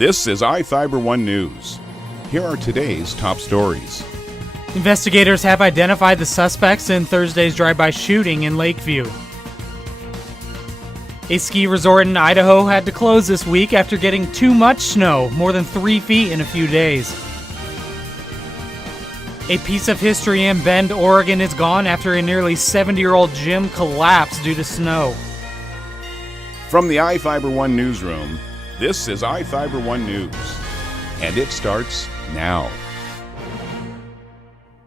This is iFIBER 1 News. Here are today's top stories. Investigators have identified the suspects in Thursday's drive-by shooting in Lakeview. A ski resort in Idaho had to close this week after getting too much snow, more than 3 feet in a few days. A piece of history in Bend, Oregon is gone after a nearly 70-year-old gym collapsed due to snow. From the iFIBER 1 newsroom, this is iFIBER 1 News, and it starts now.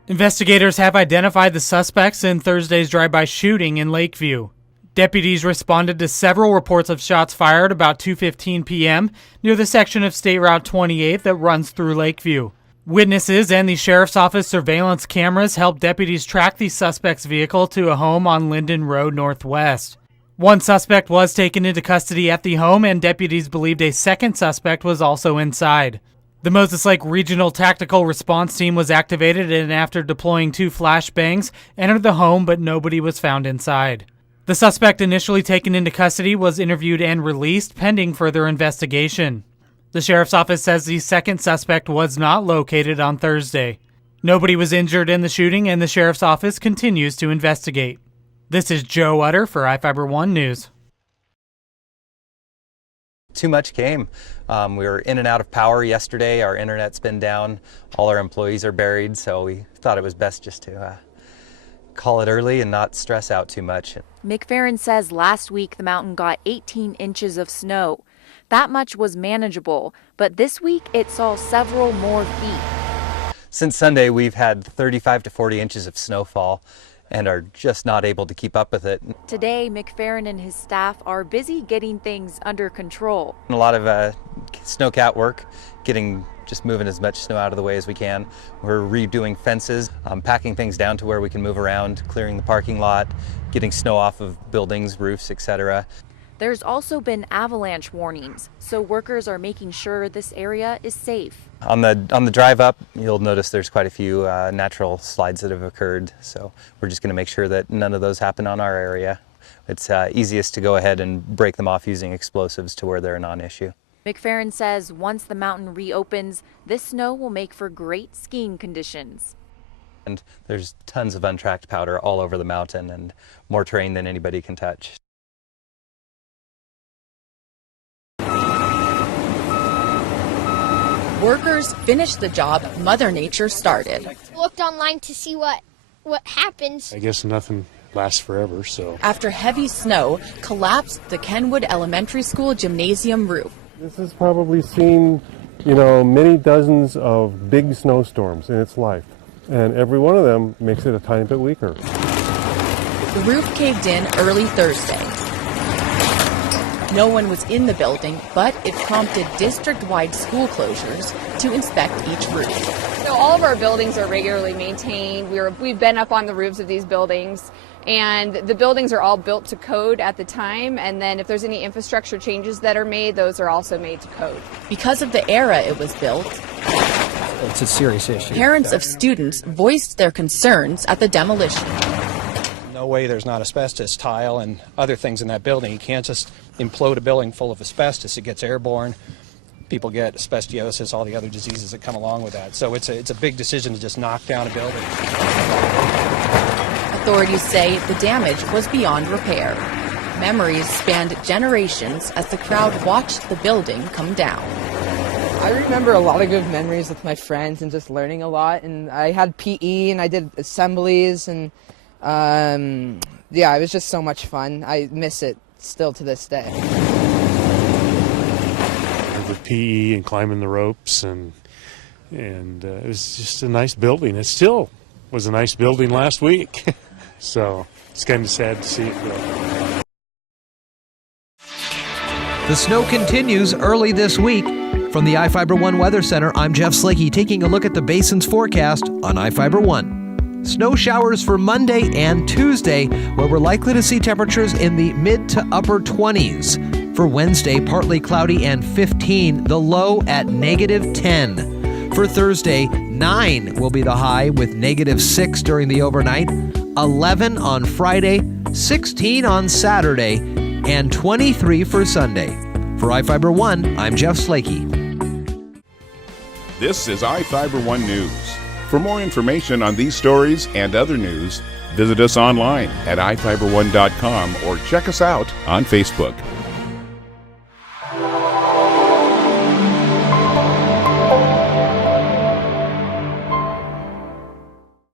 Investigators have identified the suspects in Thursday's drive-by shooting in Lakeview. Deputies responded to several reports of shots fired about 2:15 p.m. near the section of State Route 28 that runs through Lakeview. Witnesses and the Sheriff's Office surveillance cameras helped deputies track the suspect's vehicle to a home on Linden Road Northwest. One suspect was taken into custody at the home, and deputies believed a second suspect was also inside. The Moses Lake Regional Tactical Response Team was activated and, after deploying 2 flashbangs, entered the home, but nobody was found inside. The suspect initially taken into custody was interviewed and released pending further investigation. The Sheriff's Office says the second suspect was not located on Thursday. Nobody was injured in the shooting, and the Sheriff's Office continues to investigate. This is Joe Utter for iFIBER 1 News. Too much came. We were in and out of power yesterday. Our internet's been down. All our employees are buried, so we thought it was best just to call it early and not stress out too much. McFerrin says last week the mountain got 18 inches of snow. That much was manageable, but this week it saw several more feet. Since Sunday, we've had 35 to 40 inches of snowfall and are just not able to keep up with it. Today, McFerrin and his staff are busy getting things under control. A lot of snowcat work, just moving as much snow out of the way as we can. We're redoing fences, packing things down to where we can move around, clearing the parking lot, getting snow off of buildings, roofs, etc. There's also been avalanche warnings, so workers are making sure this area is safe. On the drive up, you'll notice there's quite a few natural slides that have occurred, so we're just going to make sure that none of those happen on our area. It's easiest to go ahead and break them off using explosives to where they're a non-issue. McFerrin says once the mountain reopens, this snow will make for great skiing conditions. And there's tons of untracked powder all over the mountain and more terrain than anybody can touch. Workers finished the job Mother Nature started. Looked online to see what happens. I guess nothing lasts forever, so. After heavy snow collapsed the Kenwood Elementary School gymnasium roof. This has probably seen, many dozens of big snowstorms in its life, and every one of them makes it a tiny bit weaker. The roof caved in early Thursday. No one was in the building, but it prompted district-wide school closures to inspect each roof. So all of our buildings are regularly maintained. We've been up on the roofs of these buildings, and the buildings are all built to code at the time, and then if there's any infrastructure changes that are made, those are also made to code. Because of the era it was built, it's a serious issue. Parents of students voiced their concerns at the demolition. No way there's not asbestos, tile, and other things in that building. You can't just implode a building full of asbestos. It gets airborne. People get asbestosis, all the other diseases that come along with that. So it's a big decision to just knock down a building. Authorities say the damage was beyond repair. Memories spanned generations as the crowd watched the building come down. I remember a lot of good memories with my friends and just learning a lot. And I had PE and I did assemblies and it was just so much fun. I miss it still to this day. The PE and climbing the ropes and it was just a nice building. It still was a nice building last week. So it's kind of sad to see it go. The snow continues early this week. From the iFIBER 1 Weather Center, I'm Jeff Slakey taking a look at the basin's forecast on iFIBER 1. Snow showers for Monday and Tuesday, where we're likely to see temperatures in the mid to upper 20s. For Wednesday, partly cloudy and 15, the low at -10. For Thursday, 9 will be the high with -6 during the overnight, 11 on Friday, 16 on Saturday, and 23 for Sunday. For iFIBER 1, I'm Jeff Slakey. This is iFIBER 1 News. For more information on these stories and other news, visit us online at iFiber1.com or check us out on Facebook.